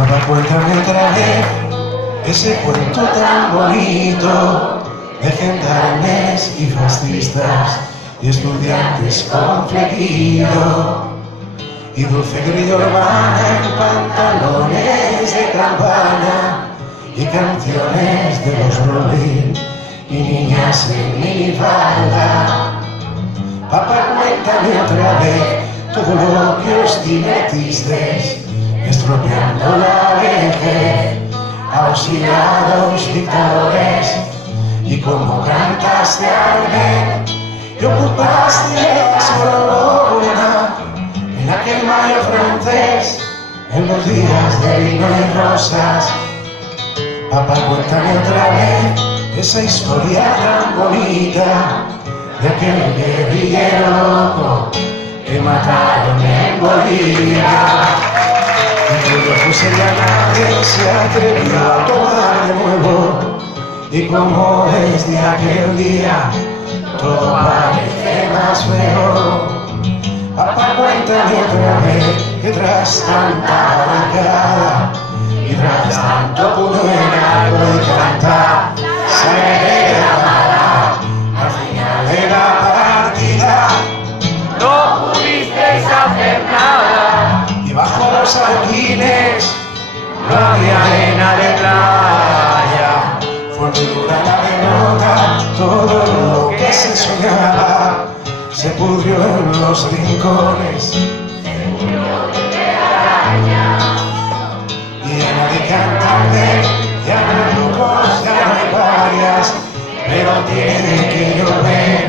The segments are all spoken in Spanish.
Papá, cuéntame otra vez ese cuento tan bonito de gendarmes y fascistas y estudiantes con flequillo y dulce grilla urbana en pantalones de campana y canciones de los Rolling y niñas en minifalda. Papá, cuéntame otra vez todo lo que os divertisteis estropeando la vejez, auxiliados dictadores, y como cantaste al ver y ocupaste la Sorbona en aquel mayo francés, en los días de vino y rosas. Papá, cuéntame otra vez esa historia tan bonita de aquel guerrillero loco que mataron en Bolivia. Cuyo fusil ya nadie se atrevió a tomar de nuevo, y como desde aquel día todo parece más feo. Papá, cuéntame otra vez que tras tanta barricada y tras tanto puño en algo y tanta sangre derramada, al final de la partida no pudisteis hacer nada, y bajo los adoquines no había arena de playa. fue muy dura la derrota, todo lo que se soñaba se pudrió en los rincones, y llena de cantantes, ya no hay grupos, ya no hay varias, pero tiene que llover,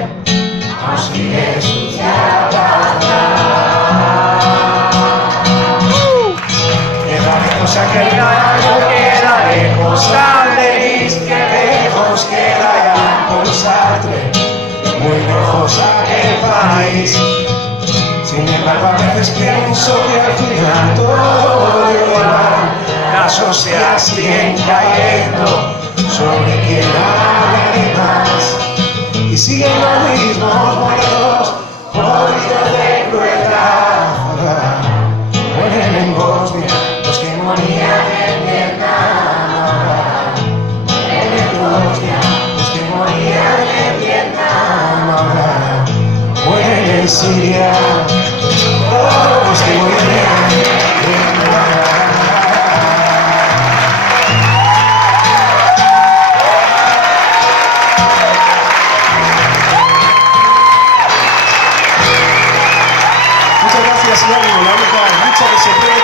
aún sigue sucia la queda lejos aquel gallo, queda lejos San Denis, que lejos queda ya con Sartre, muy lejos aquel país. Sin embargo, a veces pienso que al final todo igual, las hostias siguen cayendo sobre quien habla de más, y siguen los mismos muertos jodidos de crueldad. Mueren en Bosnia los que morían en Vietnam, mueren en Bosnia los que morían en Vietnam, mueren en Siria todos los que morían en Vietnam. Muchas gracias, y ánimo, la única lucha que se puede